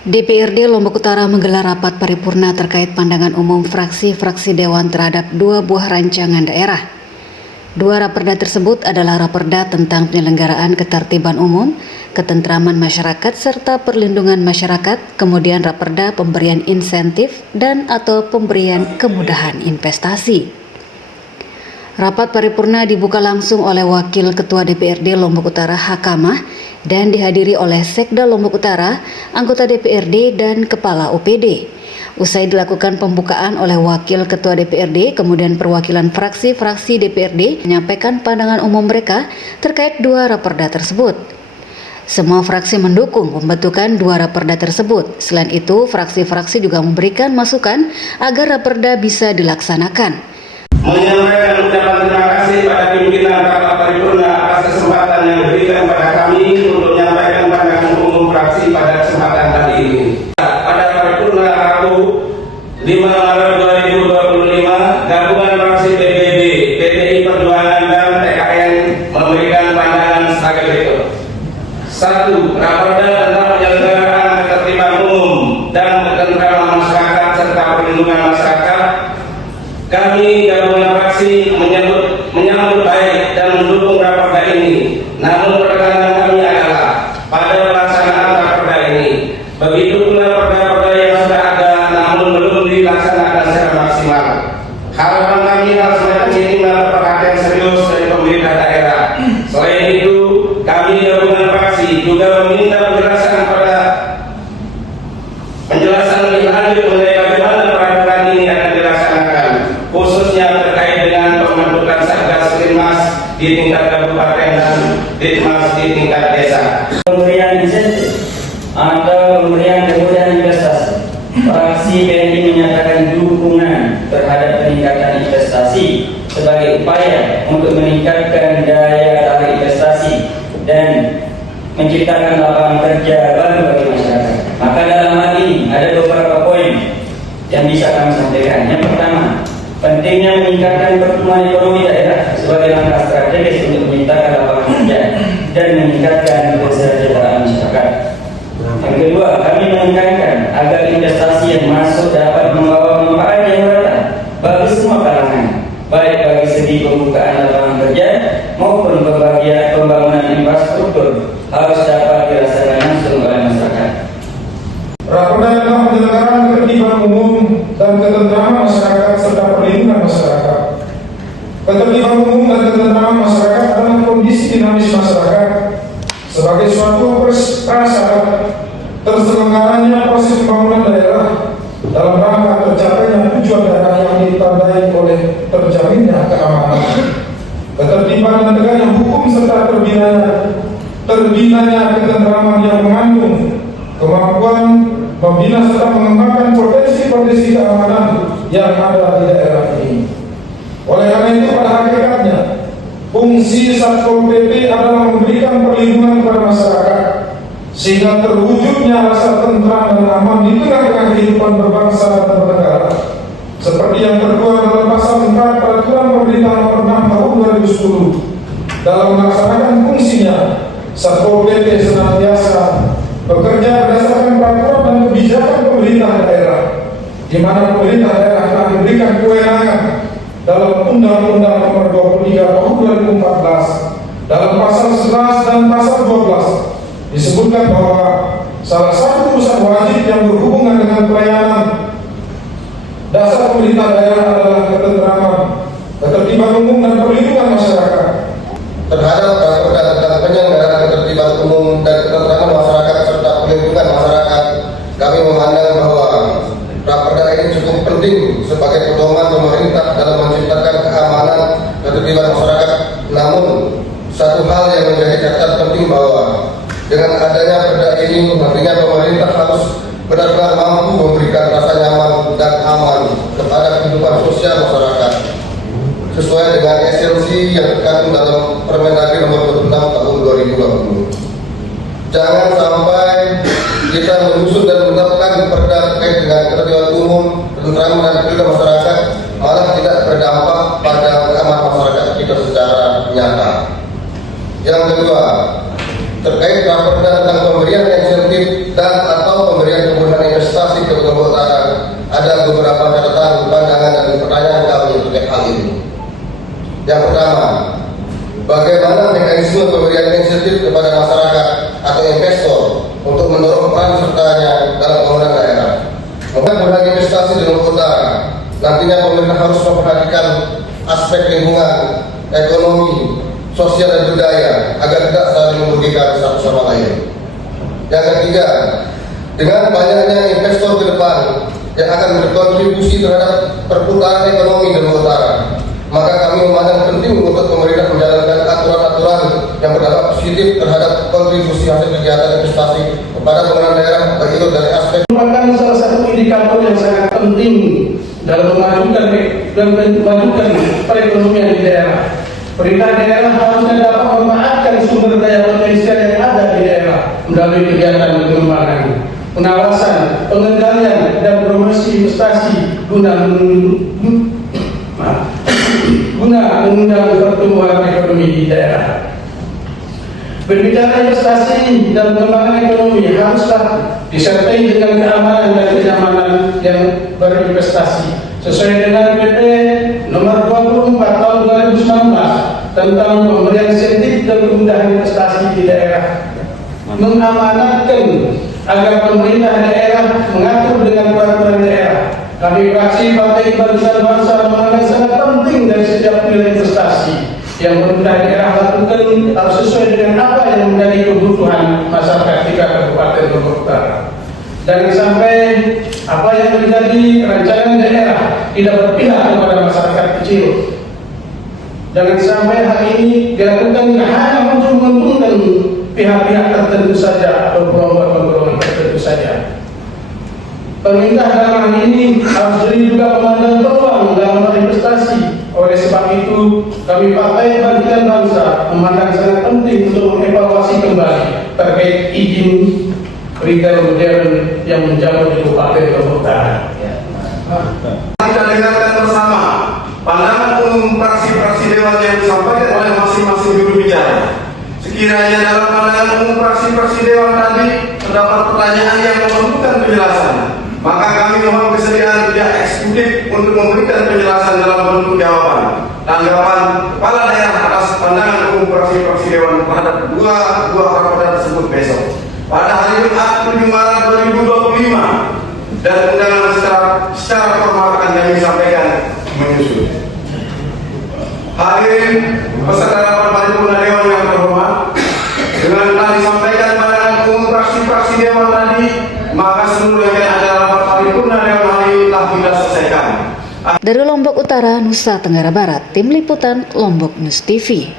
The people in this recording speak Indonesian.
DPRD Lombok Utara menggelar rapat paripurna terkait pandangan umum fraksi-fraksi Dewan terhadap 2 buah rancangan daerah. 2 raperda tersebut adalah raperda tentang penyelenggaraan ketertiban umum, ketentraman masyarakat, serta perlindungan masyarakat, kemudian raperda pemberian insentif dan atau pemberian kemudahan investasi. Rapat paripurna dibuka langsung oleh Wakil Ketua DPRD Lombok Utara Hakamah dan dihadiri oleh Sekda Lombok Utara, anggota DPRD dan Kepala OPD. Usai dilakukan pembukaan oleh Wakil Ketua DPRD, kemudian perwakilan fraksi-fraksi DPRD menyampaikan pandangan umum mereka terkait 2 raperda tersebut. Semua fraksi mendukung pembentukan 2 raperda tersebut. Selain itu, fraksi-fraksi juga memberikan masukan agar raperda bisa dilaksanakan. Menyampaikan ucapan terima kasih pada pimpinan rapat paripurna atas kesempatan yang diberikan kepada kami untuk menyampaikan pandangan umum fraksi pada kesempatan kali ini. Pada paripurna Rabu 5 Maret 2025, gabungan fraksi PBB, PDI Perjuangan dan TKN memberikan pandangan sebagai berikut. 1. Raperda tentang penyelenggaraan ketertiban umum dan ketentraman masyarakat serta perlindungan masyarakat. Kami gabungan fraksi menyambut baik dan mendukung raperda ini. Namun pertanyaan kami adalah pada pelaksanaan raperda ini, begitu pula raperda-raperda yang sudah ada namun belum dilaksanakan secara maksimal. Harapan kami hal semacam ini mendapat perhatian serius dari pemerintah daerah. Selain itu, kami gabungan fraksi juga meminta penjelasan lebih lanjut mengenai bagaimana peraturan ini akan dilaksanakan, khususnya terkait dengan pembentukan Satgas Linmas di tingkat kabupaten dan Ditmas di tingkat desa. Pemberian insentif atau pemberian kemudahan investasi. Fraksi PNI menyatakan dukungan terhadap peningkatan investasi sebagai upaya untuk meningkatkan daya tarik investasi dan menciptakan lapangan kerja baru bagi masyarakat. Maka dalam hal ini ada beberapa poin yang bisa kami sampaikan. Yang pertama, pentingnya meningkatkan pertumbuhan ekonomi daerah sebagai langkah strategis untuk menciptakan lapangan kerja dan meningkatkan kesejahteraan masyarakat. Yang kedua, kami menekankan agar investasi yang masuk dapat membawa manfaat yang merata bagi semua kalangan, baik bagi segi pembukaan lapangan kerja maupun pembangunan infrastruktur harus dapat dirasakan langsung oleh masyarakat. Raperda tentang penyelenggaraan ketertiban umum dan ketentraman masyarakat serta perlindungan masyarakat. Ketertiban umum dan ketentraman masyarakat adalah kondisi dinamis masyarakat sebagai suatu prasyarat terselenggaranya proses pembangunan daerah dalam rangka tercapainya tujuan daerah yang ditandai oleh terjaminnya keamanan, ketertiban dan tegaknya hukum serta terbinanya ketentraman yang mengandung kemampuan membina serta mengembangkan potensi-potensi keamanan yang ada di daerah ini. Oleh karena itu, pada hakikatnya fungsi Satpol PP adalah memberikan perlindungan kepada masyarakat sehingga terwujudnya rasa tentram dan aman di tengah-tengah kehidupan berbangsa dan bernegara, seperti yang tertuang dalam pasal 4 Peraturan Pemerintah Nomor 6 Tahun 2010. Dalam melaksanakan fungsinya, Satpol PP senantiasa bekerja berdasarkan peraturan dan kebijakan pemerintah daerah, di mana pemerintah daerah telah diberikan kewenangan dalam Undang-Undang Nomor 23 Tahun 2014 dalam pasal 11 dan pasal 12 disebutkan bahwa salah satu urusan wajib yang berhubungan dengan pelayanan dasar pemerintah daerah adalah ketentraman, ketertiban umum dan perlindungan masyarakat. Terhadap raperda tentang penyelenggaraan ketertiban umum dan ketentraman masyarakat serta perlindungan masyarakat, kami memandang bahwa raperda ini cukup penting sebagai pedoman pemerintah dalam menciptakan keamanan ketertiban masyarakat. Namun, satu hal yang menjadi catatan penting bahwa dengan adanya perda ini, nantinya pemerintah harus benar-benar mampu memberikan rasa nyaman dan aman kepada kehidupan sosial masyarakat sesuai dengan esensi yang terkandung dalam Permendagri Nomor 26 Tahun 2020. Jangan sampai kita menyusun dan menetapkan perda terkait dengan ketertiban umum, ketentraman dan perlindungan masyarakat malah tidak berdampak pada keamanan masyarakat kita secara nyata. Yang kedua, terkait raperda tentang pemberian insentif dan atau pemberian beberapa catatan, pandangan, dan pertanyaan kami terkait hal ini. Yang pertama, bagaimana mekanisme pemberian insentif kepada masyarakat atau investor untuk mendorong peran sertanya dalam pembangunan daerah? Mempermudah investasi di Lombok Utara, nantinya pemerintah harus memperhatikan aspek lingkungan, ekonomi, sosial dan budaya agar tidak saling merugikan satu sama lain. Yang ketiga, dengan banyaknya investor ke depan yang akan berkontribusi terhadap perputaran ekonomi di Lombok Utara, maka kami memandang penting untuk pemerintah menjalankan aturan-aturan yang berdampak positif terhadap kontribusi hasil kegiatan investasi kepada pembangunan daerah, baik itu dari aspek merupakan salah satu indikator yang sangat penting dalam memajukan perekonomian di daerah. Pemerintah daerah harusnya dapat memanfaatkan sumber daya potensial yang ada di daerah melalui kegiatan pengembangan, pengawasan, pengendalian, dan promosi investasi guna menunjang pertumbuhan ekonomi di daerah. Berbicara investasi dan pengembangan ekonomi haruslah disertai dengan keamanan dan kenyamanan yang berinvestasi sesuai dengan PP nomor 24 tahun 2019 tentang pemberian insentif dan kemudahan investasi di daerah. Mengamanatkan agar pemerintah daerah mengatur dengan peraturan daerah. Kami fraksi Partai Kebangkitan Bangsa menganggap sangat penting dari setiap nilai investasi yang pemerintah daerah lakukan harus sesuai dengan apa yang menjadi kebutuhan masyarakat di Kabupaten Lombok Utara. Jangan sampai apa yang menjadi rancangan daerah tidak berpihak kepada masyarakat kecil. Jangan sampai hal ini dilakukan hanya untuk menguntungkan pihak-pihak tertentu saja atau kelompok-kelompok tertentu saja. Pemerintah dalam hal ini harus juga memandang peluang dalam berinvestasi. Oleh sebab itu, kami Partai Kebangkitan Bangsa memandang sangat penting untuk mengevaluasi kembali terkait izin retail modern yang menjamu di Kabupaten Lombok Utara. Kita dengarkan bersama pandangan umum fraksi-fraksi dewan yang disampaikan oleh masing-masing juru bicara. Sekiranya dalam pandangan umum fraksi-fraksi dewan tadi terdapat pertanyaan yang memerlukan penjelasan, maka kami mohon kesediaan pihak eksekutif untuk memberikan penjelasan dalam bentuk jawaban tanggapan kepala daerah atas pandangan umum fraksi-fraksi dewan terhadap dua raportan tersebut besok pada hari Jumat 7 Maret 2025, dan undangan secara formal akan kami sampaikan menyusul. Hadirin peserta rapat paripurna dewan yang terhormat, dengan telah disampaikan pandangan umum fraksi-fraksi dewan tadi, maka seluruh rangkaian acara rapat paripurna dewan hari ini telah kita selesaikan. Dari Lombok Utara, Nusa Tenggara Barat, Tim Liputan Lombok News TV.